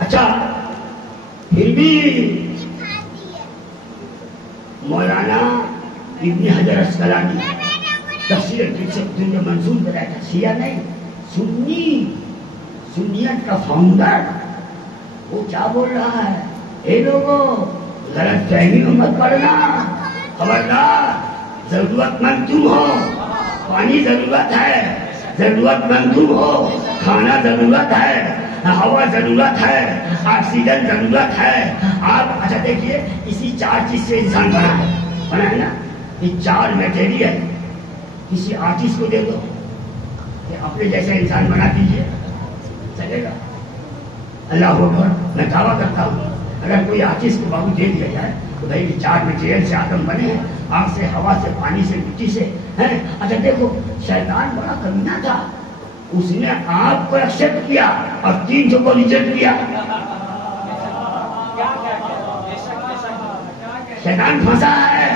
اچھا پھر بھی مولانا ابن حجر اسقلانی تفسیر جو منظور کرایا تھا، شیعہ نہیں سنی، سنیت کا فاؤنڈر، وہ کیا بول رہا ہے؟ اے لوگوں غلط فہمی میں مت پڑنا، خبردار، ضرورت مند تم ہو، پانی ضرورت ہے، ضرورت مند تم ہو، کھانا ضرورت ہے، ہوا ضرورت ہے، آکسیجن ضرورت ہے۔ آپ اچھا دیکھیے اسی 4 چیز سے انسان بنا ہے نا، یہ 4 میٹیریل کسی آرٹسٹ کو دے دو کہ اپنے جیسا انسان بنا دیجیے، چلے گا؟ اللہ اکبر، میں دعویٰ کرتا ہوں اگر کوئی آرٹسٹ کو بابو دے دیا جائے تو بھائی 4 میٹیریل سے آدم بنے ہیں، آگ سے، ہوا سے، پانی سے، مٹی سے ہیں۔ اچھا دیکھو شیطان بڑا کمینہ تھا، اس نے آگ کو ایکسپٹ کیا اور 300 کو ریجیکٹ کیا۔ شیطان پھنسا ہے،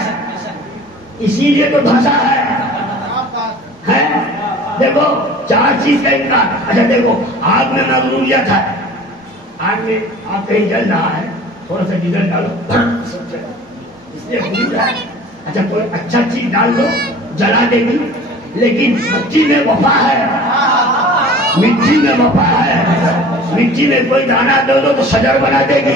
اسی لیے تو پھنسا ہے۔ دیکھو 4 چیز کا انکار۔ اچھا دیکھو آگ میں مغروریت ہے، آگ میں آپ کہیں جل رہا ہے، تھوڑا سا ڈیزل ڈالو اس لیے غرور ہے۔ اچھا کوئی اچھا چیز ڈال دو جلا دے گی، لیکن مٹی میں وفا ہے، مٹی میں وفا ہے، مٹی میں کوئی دانا دو تو شجر بنا دے گی۔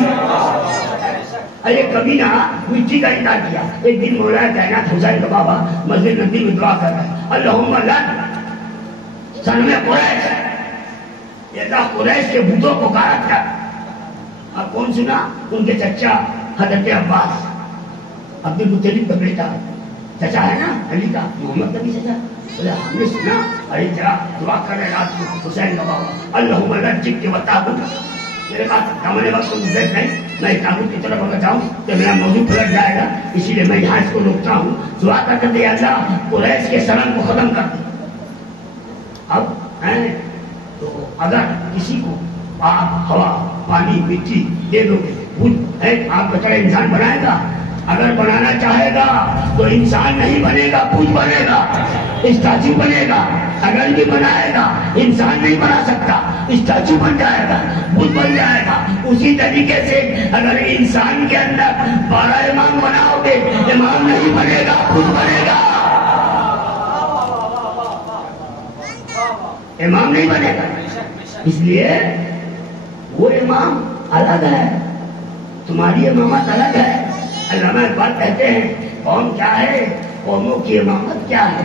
ارے کبھی نہ مٹی کا انکار کیا۔ ایک دن مولانا کائنات حسین کا بابا مسجد نبی میں دعا کر رہا ہے، اللہم لا صنم قریش، یہ اللہ قریش کے بتوں کو غارت کر۔ اب کون سنا؟ ان کے چچا حضرت عباس، عبد المطلب کا بیٹا، چچا ہے نا علی کا، محمد کا بھی چچا۔ بولے ہم نے سنا، ارے ذرا دعا کر رہے رات کو حسین کا بابا، اللہم لا جب کے وطابت۔ میرے پاس دامنے وقت کوئی مدد نہیں، میں تابوت کی طرف اگر جاؤں تو میرا موضوع پلٹ جائے گا، اسی لیے میں یہاں اس کو روکتا ہوں۔ دعا کر دے اللہ قریش کے سلام کو ختم کر دے۔ اب تو اگر کسی کو آگ، ہوا، پانی، مٹی دے دو گے، آپ کی طرح انسان بنائے گا؟ اگر بنانا چاہے گا تو انسان نہیں بنے گا، بت بنے گا، اسٹیچو بنے گا۔ اگر بھی بنائے گا انسان نہیں بنا سکتا، اسٹیچو بن جائے گا، بت بن جائے گا۔ اسی طریقے سے اگر انسان کے اندر 12 امام بناؤ گے، امام نہیں بنے گا، بت بنے گا، امام نہیں بنے گا۔ اس لیے وہ امام الگ ہے، تمہاری امامت الگ ہے۔ علامہ اقبال کہتے ہیں قوم کیا ہے، قوموں کی امامت کیا ہے،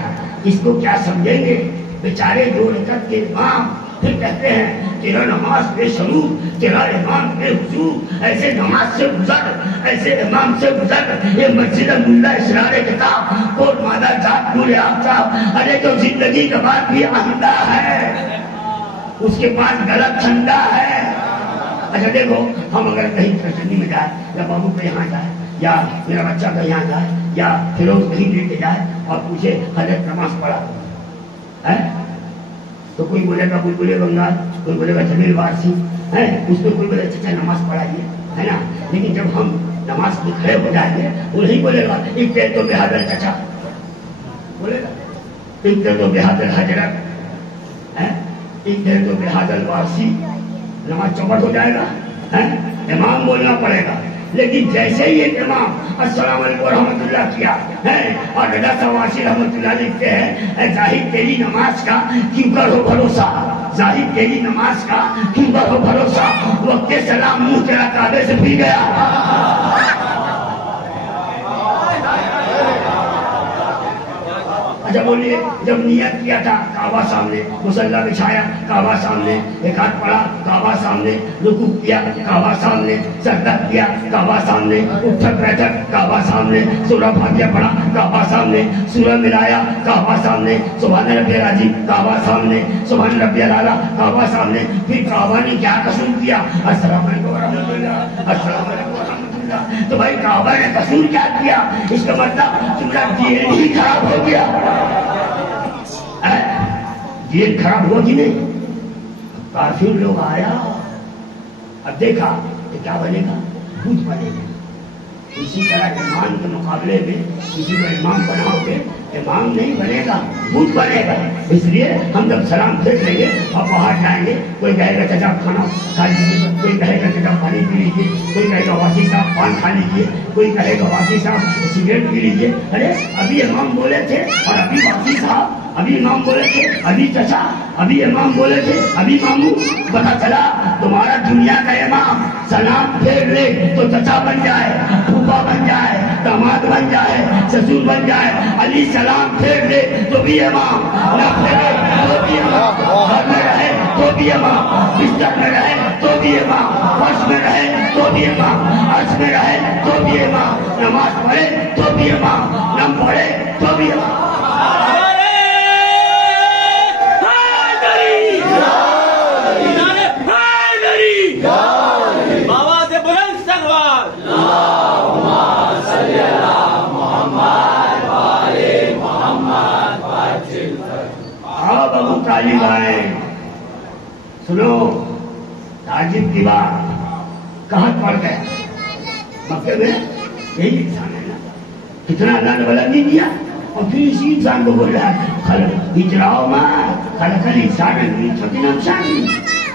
اس کو کیا سمجھیں گے بیچارے 2 رکعت کے امام۔ پھر کہتے ہیں تیرا نماز بے شروع، تیرا امام بے حضور، ایسے نماز سے گزر، ایسے امام سے گزر۔ یہ مسجد ملا اسرار کتاب کو مادہ جات نور آفتاب۔ ارے جو زندگی کے بعد بھی آئندہ ہے، اس کے پاس غلط ٹھنڈا ہے۔ اچھا دیکھو ہم اگر کہیں ٹھنڈی میں جائے، یا بابو کو یہاں جائے، یا میرا بچہ کا یہاں جائے، یا فیروز کہیں لے کے جائے اور پوچھے حضرت نماز پڑھا ہے تو کوئی بولے گا بلبل بنگال، کوئی بولے گا جمیل وارسی ہے، اس میں کوئی بولے چچا نماز پڑھائیے، ہے نا۔ لیکن جب ہم نماز میں کھڑے ہو جائیں گے وہ نہیں بولے گا ایک دیر تو بہادر چچا، بولے گا ایک دیر تو بہادر حضرت ہے، ایک دیر تو بہادر وارسی۔ نماز چوپٹ ہو جائے گا، امام بولنا پڑے گا۔ لیکن جیسے ہی ایک امام السلام علیکم ورحمۃ اللہ کیا ہے اور رضا سواسی رحمۃ اللہ لکھتے ہیں اے زاہد تیری نماز کا کیوں کر ہو بھروسہ، زاہد تیری نماز کا کیوں کر ہو بھروسہ، وقت سلام منہ تیرا کعبے سے پی گیا۔ اچھا بولیے جب نیت کیا تھا کعبہ سامنے، مصلی بچھایا کعبہ سامنے، ایک ہاتھ پڑا کعبہ سامنے، رکوع کیا کعبہ سامنے، سجدہ کیا کعبہ سامنے، اٹھک بیٹھک کعبہ سامنے، سورہ فاتحہ پڑھا کعبہ سامنے، سورہ ملایا کعبہ سامنے، سبحان ربی العظیم کعبہ سامنے، سبحان ربی الاعلیٰ کعبہ سامنے۔ پھر کعبہ نے کیا قصور کیا؟ السلام علیکم ورحمۃ اللہ، السلام علیکم ورحمۃ اللہ۔ تو بھائی کعبہ نے قصور کیا کیا؟ اس کا مطلب تمہارا دین ہی خراب ہو گیا، دین خراب ہوا کہ نہیں؟ کافر لوگ آیا اب دیکھا تو کیا بنے گا؟ بت بنے گا۔ اسی طرح ایمان کے مقابلے میں کسی کو امام بناؤ گے امام نہیں بنے گا، بت بنے گا. اس لیے ہم جب سلام پھیر لیں گے اور باہر جائیں گے، کوئی کہے گا چچا کھانا کھا لیجیے، کوئی کہے گا چچا پانی پی لیجیے، کوئی کہے گا واسی صاحب پان کھا لیجیے، کوئی کہے گا واسی صاحب سگریٹ پی لیجیے. ارے ابھی امام بولے تھے اور ابھی واسی صاحب، ابھی امام بولے تھے ابھی چچا، ابھی امام بولے تھے ابھی ماموں. پتا چلا تمہارا دنیا کا امام سلام پھیر لے تو چچا بن جائے، پھوپھا بن جائے، داماد بن جائے، سسور بن جائے. علی سلام پھیر لے تو بھی امام، نہ پھیرے تو بھی امام، گھر میں رہے تو بھی امام، بستر میں رہے تو بھی امام، فرش میں رہے تو بھی امام، عرش میں رہے تو بھی امام، نماز پڑھے تو بھی امام، نم پڑھے تو بھی امام. ابو طالب آئے، سنو تعجب کی بات، کہاں پڑ گئے مکے میں. یہی انسان ہے نا، کتنا اللہ نے بلند نہیں دیا، اور پھر اسی انسان کو بول رہا ہے ہجراؤ ماں خلق الانسان من فتن امثالی.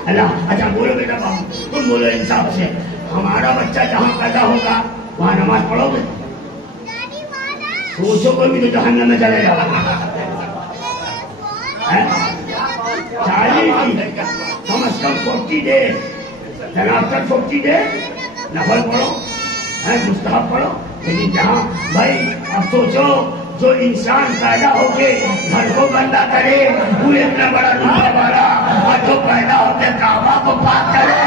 اللہ اچھا بولو بیٹا بابو، تم بولو انصاف سے، ہمارا بچہ جہاں پیدا ہوگا وہاں نماز پڑھو گے؟ سوچو کوئی بھی تو جہنم میں چلے جاؤ. 40 کم از کم 40 ڈیز، جناب تک 40 ڈیز نفل پڑھو، مستحب پڑھو. لیکن جہاں بھائی اب سوچو جو انسان پیدا ہو کے گھر کو گندا کرے، پورے اتنا بڑا دنیا والا، اور جو پیدا ہوتے کعبہ کو پاک کرے.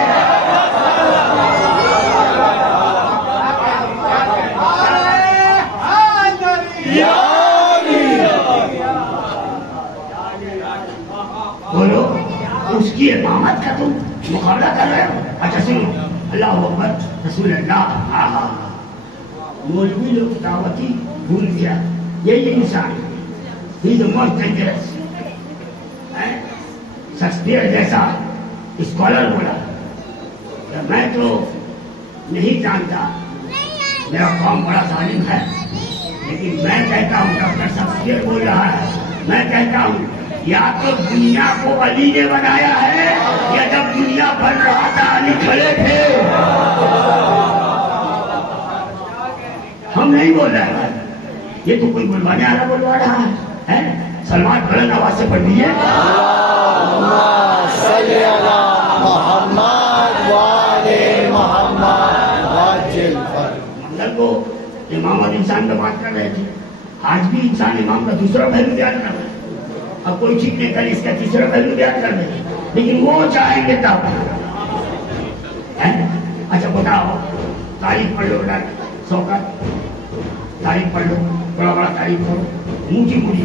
بولو اس کی امامت کا تم مقابلہ کر رہے ہو. اچھا سنو، اللہ اکبر رسول اللہ. مولوی لوگ دعوتی بھول گیا، یہی انسان ہی دا موسٹ ڈینجرس. شیکسپیئر جیسا اسکالر بولا کہ میں تو نہیں جانتا، میرا قوم بڑا ظالم ہے، لیکن میں کہتا ہوں، ڈاکٹر شیکسپیئر بول رہا ہے، میں کہتا ہوں یا تو دنیا کو علی نے بنایا ہے، یا جب دنیا بن رہا تھا علی کھڑے تھے. ہم نہیں بول رہے ہیں، یہ تو کوئی بلوانے والا بلوا رہا ہے. سلمان بلند آواز سے پڑھ دیجیے، مطلب وہ امام اور انسان کا بات کر رہے تھے. آج بھی انسان امام کا دوسرا پہلو بیان کر رہا ہے. اب کوئی ٹھیک نہیں کر اس کا تیسرا پہلو بیان کر رہے ہیں، لیکن وہ چاہیں گے تب. اچھا بتاؤ، تاریخ پڑھ لو شوکت، تاریخ پڑھ لو، بڑا بڑا تاریخ پڑھو، موٹی موٹی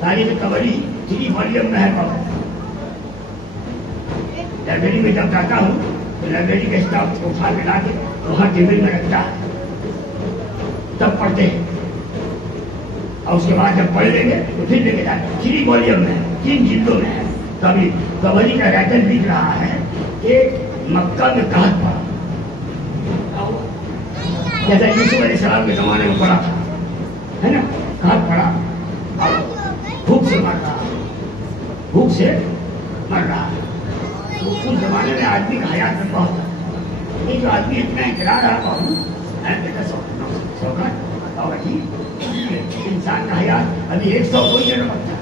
تاریخ طبری 3 والیوم میں ہے. لائبریری میں جب جاتا ہوں تو لائبریری کے اسٹاف کو اٹھا کے لا کے وہاں ٹیبل میں رکھتا ہے، تب پڑھتے ہیں. اور اس کے بعد جب پڑھ لیں گے تو پھر لے کے جاتے. 3 والیوم میں 3 جلدوں میں ہے. کبھی طبری کا رائٹر لکھ رہا ہے کہ مکہ میں قحط پڑا، جیسا یوسف علیہ السلام کے زمانے میں پڑا تھا، ہے نا، قحط پڑا، بھوک سے مر رہا، بھوک سے مر رہا. تو اس زمانے میں آدمی کا حیات میں بہت تھا. یہ جو آدمی اتنا اقرار رہا بہو سوکھا اور انسان کا حیات ابھی 100 کوئی نہیں رکھتا،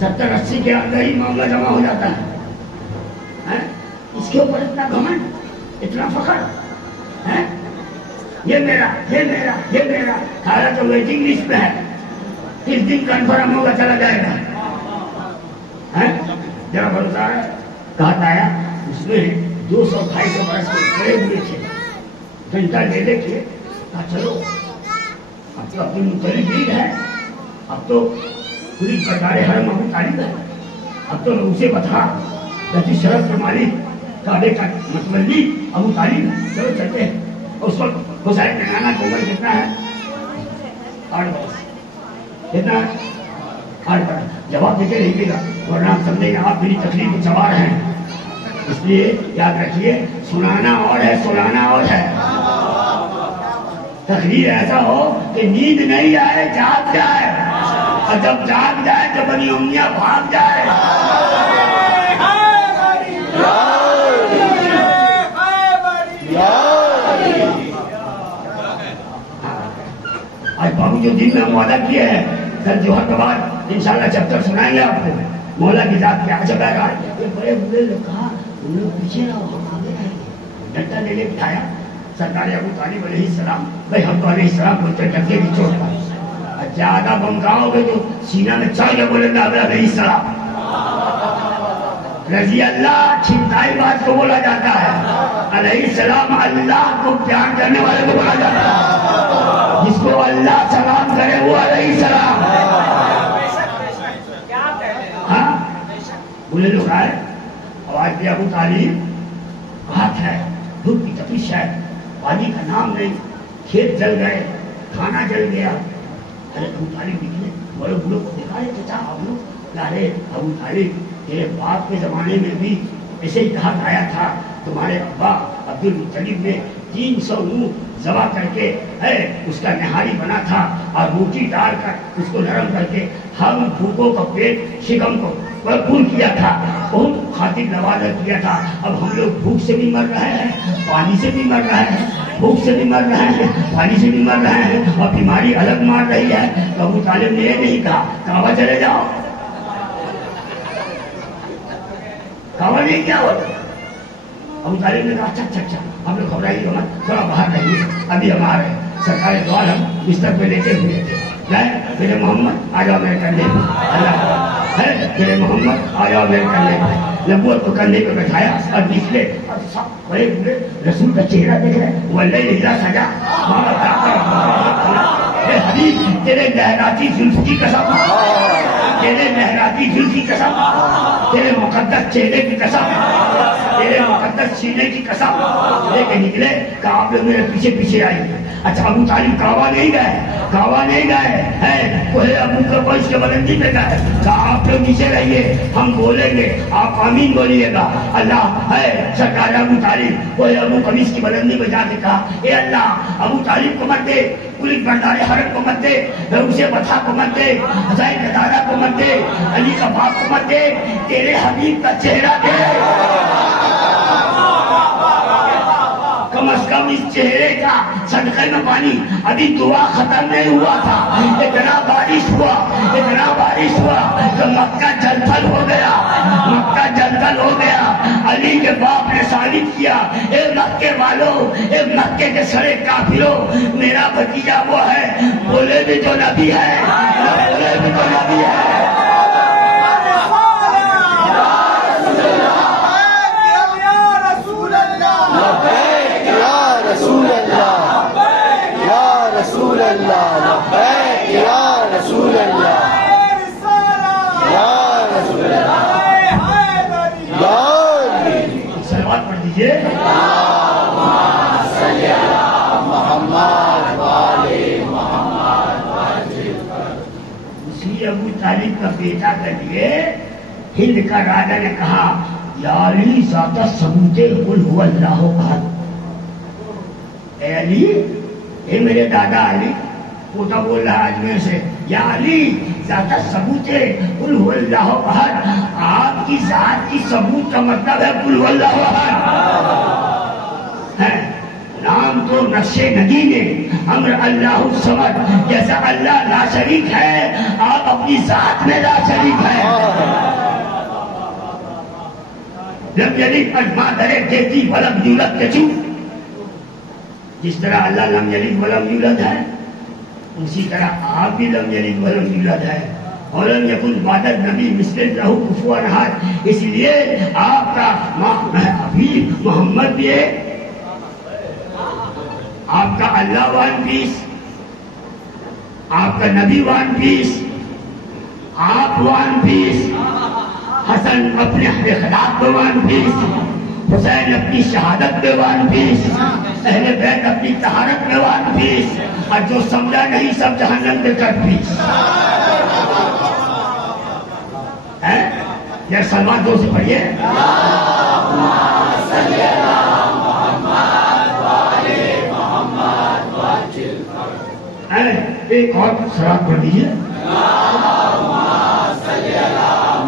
70-80 کے اندر ہی معاملہ جمع ہو جاتا ہے. اس کے اوپر اتنا گھمنڈ، اتنا فخر ہے، یہ میرا، یہ میرا، یہ میرا. حالانکہ ویٹنگ لسٹ پہ ہے، کس دن کنفرم ہوگا چلا جائے گا. ذرا بھروسہ ہے. کہا آیا اس میں 200-250 برس کے کھڑے ہوئے تھے، گھنٹہ لے لے کے کہا چلو اب تو اپنی مختلف عید ہے، اب تو پوری سرکار حرم ابو طالب ہے، اب تو اسے بتا کہ شرف کے مالک کعبے کا متولی ابو طالب ہے، چلو چلتے ہیں. اس وقت حسین کے نانا کی عمر کتنا ہے؟ 8 برس. کتنا 8 برس. جواب دیتے رہیے گا ورنہ آپ سمجھیں گے آپ میری تقریر میں سوار ہیں. اس لیے یاد رکھیے، سنانا اور ہے، سلانا اور ہے. تقریر ایسا ہو کہ نیند نہیں آئے، جاگ جائے، اور جب جاگ جائے تو بنی امیہ بھاگ جائے. آج بابو جو دن میں ہم وعدہ کیے ہیں، کل جوہر کے بعد انشاءاللہ چیپٹر سنائیں گے آپ کو مولا کی ذات کیا. اچھا بیٹھا یہ بڑے بڑے لوگ کہا ان لوگ پیچھے رہو، ہم آگے رہیں گے. ڈنڈا لے لے بٹھایا سرکار ابو طالب علیہ السلام. بھائی ہم تو علیہ السلام بولتے ڈنڈے کی چوٹ پر زیادہ بمکاؤ گے تو سینہ میں چڑھ کے بولے گا علیہ السلام. رضی اللہ چھٹائی بات کو بولا جاتا ہے، علیہ السلام اللہ کو پیار کرنے والے کو بولا جاتا ہے. جس کو اللہ سلام کرے وہ علیہ السلام. ہاں بولے لوگ آئے آواز دیا ابو طالب بات ہے، دھوپ کی تپش ہے، پانی کا نام نہیں، کھیت جل گئے، کھانا جل گیا. ارے ابو طالب نکلے، بڑے بڑوں کو دیکھا ہے چچا ہم لوگ. ارے ابو طالب تیرے باپ کے زمانے میں بھی ایسے ہی کہا آیا تھا، تمہارے ابا عبد المطلب نے 300 اونٹ ذبح کر کے ہے اس کا نہاری بنا تھا اور روٹی ڈال کر اس کو نرم کر کے ہم بھوکوں کا پیٹ شکم کو بھرپور کیا تھا، بہت خاطر نوازا کیا تھا. اب ہم لوگ بھوک سے بھی مر رہے ہیں، پانی سے بھی مر رہے ہیں، بھوک سے بھی مر رہے ہیں، پانی سے بھی مر رہے ہیں، اور بیماری الگ مار رہی ہے. تو ابو طالب نے یہ نہیں کہا کعبہ چلے جاؤ، کعبہ نہیں کیا ہوتا. ابو طالب نے کہا اچھا اچھا اچھا ہم لوگ گھبرائیے مت، تھوڑا باہر رہیے، ابھی ہم آ رہے ہیں. سرکار دوار ہم بستر پہ لیٹے ہوئے تھے. میرے محمد آ جاؤ میرے کندھے پہ، اللہ ہے میرے محمد آ جاؤ میرے کندھے پہ. نبوت کو کندھے پہ بٹھایا اور نکلے. بڑے بڑے رسول کا چہرہ دیکھ رہے واللہ سجا حبیب تیرے لہراتی زلف کی قسم، تیرے لہراتی زلف کی قسم، تیرے مقدس چہرے کی قسم، تیرے مقدس سینے کی قسم لے کے نکلے. کہا آپ لوگ میرے پیچھے پیچھے آئیے. اچھا ابو طالب کعبہ نہیں گئے، کعبہ نہیں گئے ہیں، کوئی ابو کا کوئی اس کے بلندی پہ گئے. کہا آپ لوگ نیچے رہیے، ہم بولیں گے آپ آمین بولیے گا. اللہ ہے سرکار ابو طالب کوئی ابو قمیص کی بلندی پہ جا کے کہا اے اللہ ابو طالب کو مت دے، پولیس بردار حرم کو مت دے، اسے بتا کو مت دے، حسین ندارہ کو مت دے، علی کا باپ کو مت دے، تیرے حبیب کا چہرہ دے. کم از کم اس چہرے کا صدقے میں پانی. ابھی دعا ختم نہیں ہوا تھا، اتنا بارش ہوا، اتنا بارش ہوا کہ مکہ جلتھل ہو گیا، مکہ جلتھل ہو گیا. علی کے باپ نے ثابت کیا اے مکے والوں، اے مکے کے سڑے کافروں، میرا بھتیجا وہ ہے، بولے بھی تو نبی ہے، بولے بھی تو نبی ہے. سلوات پڑھ دیجیے. اسی ابو طالب کا بیٹا کے لیے ہند کا راجا نے کہا یا علی ذات ثبوت قل هو اللہ احد. اے علی، اے میرے دادا علی، پوتا بول رہا اجمیر سے، یا علی ذات ثبوت قل هو اللہ احد. آپ کی ذات کی ثبوت کا مطلب ہے قل هو اللہ احد ہے. نام تو نقش نگی نے امر اللہ الصمد، جیسا اللہ لا شریک ہے آپ اپنی ذات میں لا شریک ہے. لم یلد اجماع درے دیتی ولم یولد کچو. جس طرح اللہ لم یلد ولم یولد ہے، اسی طرح آپ بھی لم یلد ولم یولد ہے. اور لم یکن بعد النبی مثل لہ کفوا احد. اس لیے آپ کا حبیب محمد بھی ہے، آپ کا اللہ 1 پیس، آپ کا نبی 1 پیس، آپ 1 پیس، حسن اپنے اخلاق میں 1 پیس، حسین اپنی شہادت میں 1 پیس، اہل بیت اپنی طہارت میں 1 پیس، اور جو سمجھا نہیں سب جہنم میں 1 پیس. یا سلمان دو سے پڑھیے. ایک اور صلوات پڑھ دیجیے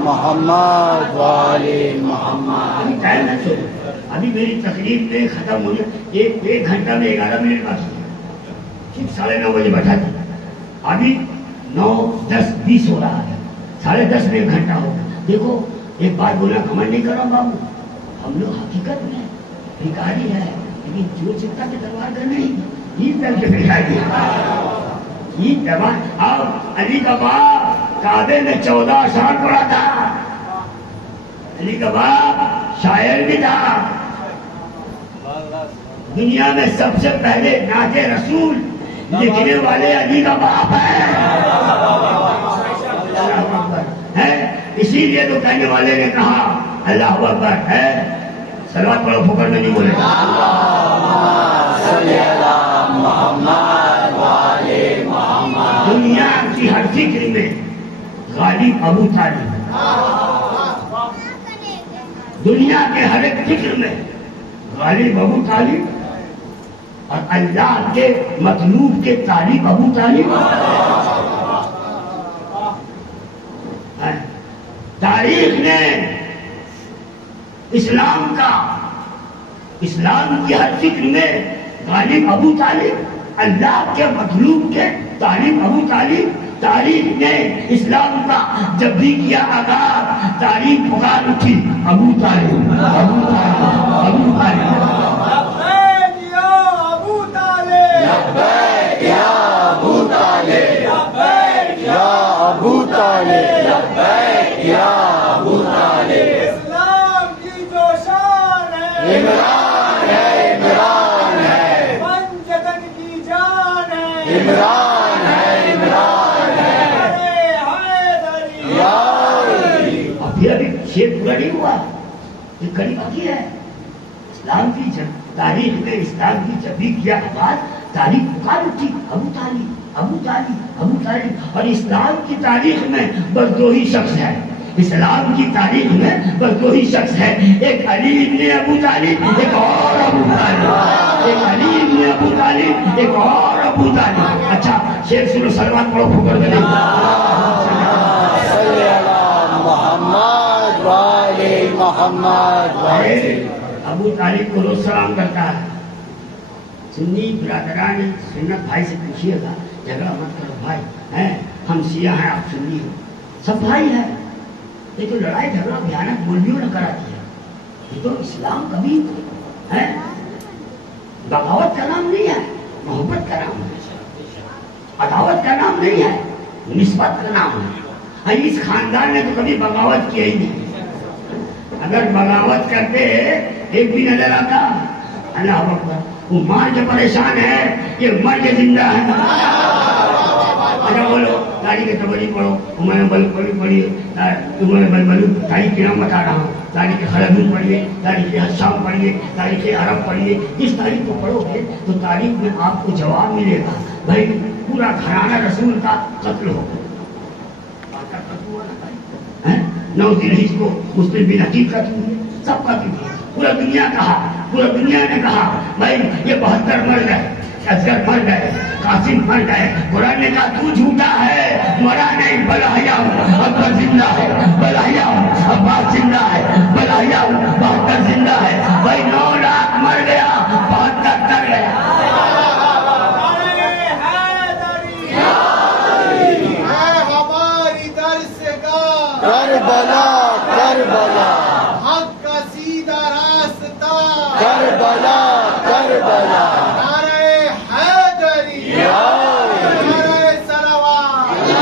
محمد والے محمد. ابھی ٹائم نہ چھوڑو. ابھی میری تقریر میں ختم ہونے ایک گھنٹہ میں 11 منٹ باقی ہے. ٹھیک 9:30 بجے بیٹھا تھا. ابھی 9, 10, 20 ہو رہا ہے. 10:30 میں 1 گھنٹہ ہوگا. دیکھو ایک بات بولا کمنٹ نہیں کر رہا بابو, ہم لوگ حقیقت میں بھکاری ہے, لیکن جو چنتا کے دربار کا نہیں, عید کر کے بھکاری عید دربار. اور علی کا باپ کعبے میں 14 سال پڑا تھا. علی کا باپ شاعر بھی تھا. دنیا میں سب سے پہلے نعت رسول لکھنے والے علی کا باپ ہے. اسی لیے تو کہنے والے نے کہا اللہ اکبر ہے. صلوات پڑھو, پھوکڑ میں نہیں بولے. دنیا کی ہر فکر میں غالب ابو طالب. دنیا کے ہر ایک فکر میں غالب ابو طالب, اور اللہ کے مطلوب کے طالب ابو طالب. تاریخ نے اسلام کی ہر فکر میں غالب ابو طالب, اللہ کے مطلوب کے طالب ابو طالب. تاریخ نے اسلام کا جب بھی کیا آغاز, تاریخ پکار اٹھی ابو طالب, ابو طالب, ابو طالب. اسلام کی جو شان ہے عمران ہے, عمران ہے. منجدن کی جان ہے عمران ہے, عمران ہے. اور پھر ابھی شیر پورا نہیں ہوا, یہ کڑی باقی ہے. اسلام کی تاریخ میں اسلام کی جب بھی کیا آغاز, تاریخ پکار اٹھی ابو طالب, ابو طالب, ابو طالب. اور اسلام کی تاریخ میں بس 2 ہی شخص ہے. اسلام کی تاریخ میں بس 2 ہی شخص ہے, ایک علی ابن ابو طالب, ایک اور ابو طالب. ایک علی ابن ابو طالب, ایک اور ابو طالب. اچھا شیر سنو, صلوات پڑھو, پھوکڑ میں نہیں. محمد والے محمد والے. ابو طالب کو روز سلام کرتا ہے. سنی برادران سنت بھائی سے پوچھیے گا, جھگڑا مت کرو بھائی, ہیں ہم شیعہ ہیں آپ سنی ہو, سب بھائی ہیں. یہ تو لڑائی جھگڑا بھیانک مولویوں نے کراتی ہے. یہ تو اسلام کبھی ہے بغاوت کا نام نہیں ہے, محبت کا نام ہے. عداوت کا نام نہیں ہے, نسبت کا نام ہے. اس خاندان نے تو کبھی بغاوت کیا ہی نہیں. اگر بغاوت کرتے ایک بھی نظر آتا. اللہ اکبر, وہ مار کے پریشان ہے, یہ مر کے زندہ ہے. اچھا بولو تاریخ تبری پڑھو, عمر بل پڑھیے, عمر بل بلو تاریخ کے نام بتا رہا ہوں. تاریخ خلدون پڑھیے, تاریخ حشام پڑھیے, تاریخ عرب پڑھیے. اس تاریخ کو پڑھو گے تو تاریخ میں آپ کو جواب ملے گا. بھائی پورا گھرانہ رسول کا قتل ہو گیا. 9 ذی کو مسلم بن عقیل کا تم سب کا تم. پورا دنیا کہا, پورا دنیا نے کہا بھائی یہ 72 مر گئے, اصغر مر گئے, قاسم مر گئے. قرآن نے کہا تو جھوٹا ہے, مرا نہیں, بل احیا ہوں, اکبر زندہ ہے, بل احیا ہوں, عباس زندہ ہے, بل احیا ہوں, 72 زندہ ہے. بھائی 9 لاکھ مر گیا, 72 تر گیا. کربلا کربلا حق کا سیدھا راستہ, کربلا کربلا. نعرہ حیدری, نعرہ صلوات.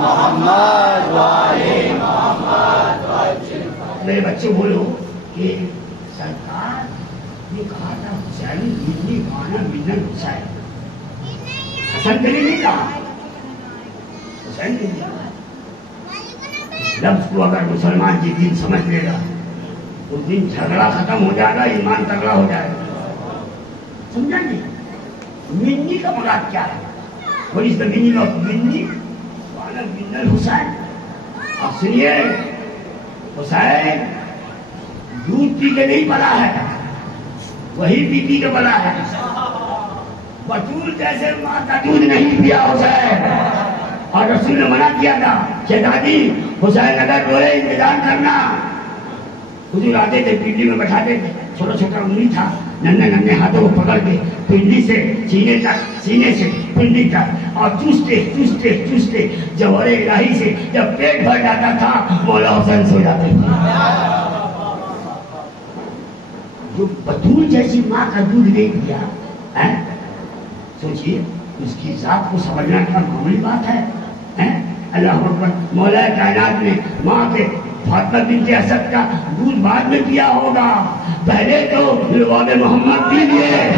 محمد والے محمد والے. میرے بچے بولو کہ سرکار نے کہا تھا حسین اتنی گانا ملن حسین, حسن کے لیے نہیں کہا, حسین کے لیے. لفظ کو اگر مسلمان جس دن سمجھ لے گا اس دن جھگڑا ختم ہو جائے گا, ایمان تگڑا ہو جائے گا. سمجھا نہیں؟ منی کا مراد کیا ہے؟ اور اس منی لوگ منی والا منل حسین. اب سنیے, حسین دودھ پی کے نہیں پلا ہے, وہی پی کے پلا ہے. بطول جیسے ماں کا دودھ نہیں پیا حسین. اور رسول نے منع کیا تھا شہزادی حسین اگر روئے انتظار کرنا. حضور آتے تھے پنڈلی میں بیٹھاتے تھے, چھوٹا چھوٹا انگلی تھا, ننھے ننھے ہاتھوں کو پکڑ کے پنڈلی سے سینے تک, سینے سے پنڈلی تک, اور چوستے چوستے چوستے جوہر الہی سے جب پیٹ بھر جاتا تھا مولا حسین سو جاتے تھے. جو بطول جیسی ماں کا دودھ نہیں پیا, سوچئے اس کی ذات کو سمجھنا کیا معمولی بات ہے. اللہ اکبر. مولا کائنات نے ماں کے فاطمہ بنت اسد کا دودھ بعد میں پیا ہوگا, پہلے تو لباب محمد پی لیے.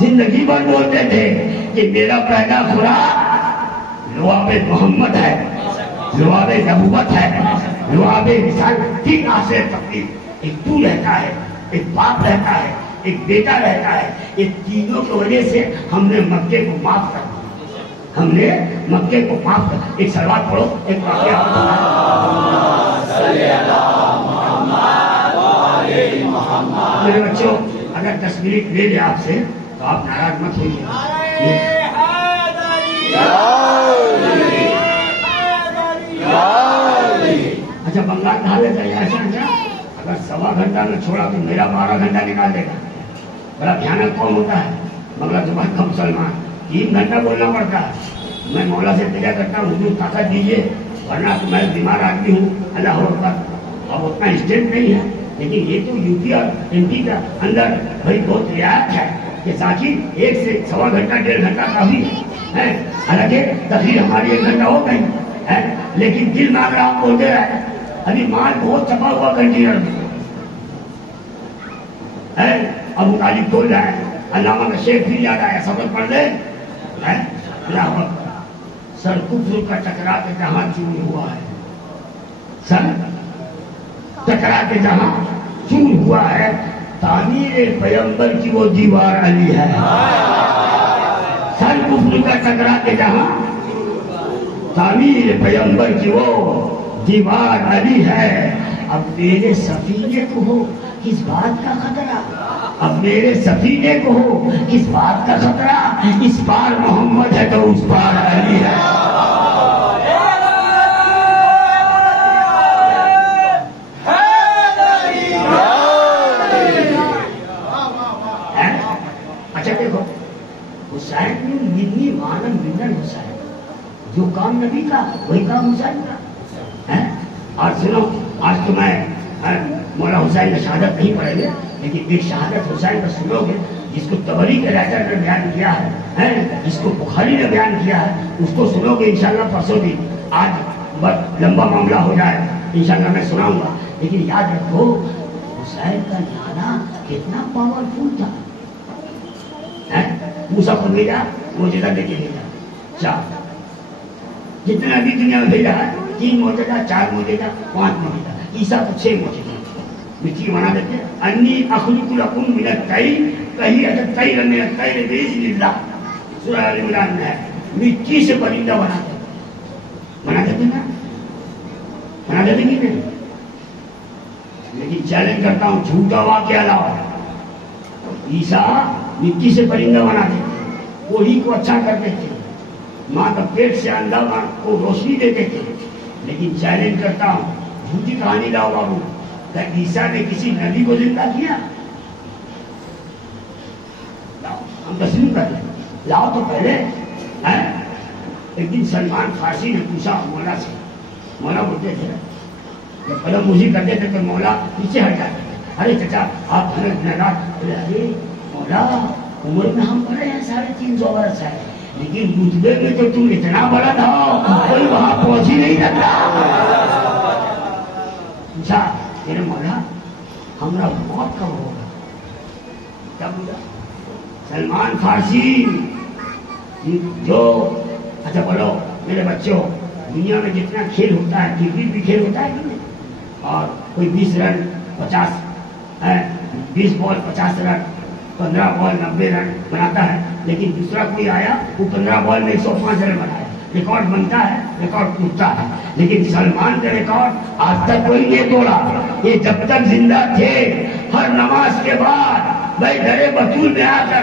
زندگی بھر بولتے تھے کہ میرا پہلا خوراک لباب محمد ہے, لباب نبوت ہے, لباب رسالت. تین آسے تقریب, ایک تو رہتا ہے, ایک باپ رہتا ہے, ایک بیٹا رہتا ہے. یہ تینوں کی وجہ سے ہم نے مکے کو معاف کر دیا. ہم نے مکے کو معاف کر. ایک سلوات پڑھو, ایک میرے بچوں اگر 10 منٹ لے لے آپ سے تو آپ ناراض مت ہوئیے. اچھا بنگال کہا لیتا ہے ایسا کیا؟ اگر 1.25 گھنٹہ میں چھوڑا تو میرا 12 گھنٹہ نکال دے گا. بڑا بھیانک قوم ہوتا ہے بنگلہ زبان کا مسلمان. 3 گھنٹہ بولنا پڑتا ہے. میں مولا سے تجا کرتا ہوں حضور طاقت دیجیے ورنہ تو میں بیمار آدمی ہوں. اللہ اکبر. اب اتنا اسٹینڈ نہیں ہے, لیکن یہ تو یو پی اور ایم پی کا اندر بھائی بہت رعایت ہے کہ ساچی 1 سے 1.25 گھنٹہ 1.5 گھنٹہ کافی ہے. حالانکہ تقریر ہماری 1 گھنٹہ ہو گئی ہے, لیکن دل میں اگر آپ بولتے رہے. ابھی مال بہت چھپا ہوا کنٹینر میں ہے. ابو طالب بول رہا ہے, علامہ کا شیخ بھی یاد آیا, سبق پڑھ لے. سر کفر کا ٹکرا کے جہاں چور ہوا ہے, سر ٹکرا کے جہاں چور ہوا ہے, تعمیر پیغمبر کی وہ دیوار علی ہے. سر کفر کا ٹکرا کے جہاں تعمیر پیغمبر کی وہ دیوار علی ہے. اب میرے سفینے کو ہو کس بات کا خطرہ, اب میرے سفینے کو ہو کس بات کا خطرہ, اس پار محمد ہے تو اس پار علی ہے. اچھا دیکھو, حسین نے منی مانم منن حسین, جو کام نبی کا وہی کام حسین کا. اور سنو, آج تو میں مولا حسین کی شہادت نہیں پڑھیں گے, لیکن ایک شہادت حسین کا سنو گے جس کو طبری کے رائٹر نے بیان کیا ہے, جس کو بخاری نے بیان کیا ہے, اس کو سنو گے انشاءاللہ پرسوں بھی. آج بہت لمبا معاملہ ہو جائے, انشاءاللہ میں سناؤں گا, لیکن یاد رکھو حسین کا نانا کتنا پاورفل تھا. موسیٰ کو بھیجا, معجزہ دے کے بھیجا, 4 جتنا بھی دنیا میں بھیجا ہے, 3 معجزہ, 4 معجزہ, 5 معجزہ. عیسیٰ کو 6 معجزہ. مٹی بنا دیتے, انی اخلق لکم من الطیر کہیۃ الطیر من الطیر باذن اللہ. سورہ ال عمران میں ہے, مٹی سے پرندہ بنا دیتے نا, بنا دیتے نہیں. لیکن چیلنج کرتا ہوں, جھوٹا واقعہ لاؤ. عیسیٰ مٹی سے پرندہ بنا دیتے, وہی کو اچھا کر دیتے, ماں کا پیٹ سے اندھا ماں کو روشنی دیتے تھے. لیکن چیلنج کرتا ہوں, جھوٹی کہانی لاؤ بابو, کیا عیسیٰ نے کسی نبی کو زندہ کیا؟ لاؤ, ہم تسلیم کر لیں. لاؤ تو پہلے. ایک دن سلمان فارسی نے پوچھا مولا سے, مولا بولتے تھے جب قلم موزی کرتے تھے تو مولا پیچھے ہٹ جاتے تھے. ارے چچا آپ ارے مولا عمر میں ہم پڑے ہیں 350 برس ہے, لیکن رتبے میں تو تم اتنا بڑا تھا کوئی وہاں پہنچ ہی نہیں سکتا. پوچھا میرے مولا ہمارا موت کب ہوگا؟ کیا بولا سلمان فارسی جو. اچھا بولو میرے بچوں, دنیا میں جتنا کھیل ہوتا ہے, کرکٹ بھی کھیل ہوتا ہے کہ نہیں, اور کوئی 20 رن 50 20 بال 50 رن, 15 بال 90 رن بناتا ہے, لیکن دوسرا کوئی آیا وہ 15 بال میں 105 رن بنایا. ریکارڈ بنتا ہے, ریکارڈ ٹوٹتا ہے, لیکن سلمان کا ریکارڈ آج تک کوئی نہیں توڑا. یہ جب تک زندہ تھے ہر نماز کے بعد بھائی گھرے بطول میں آ کر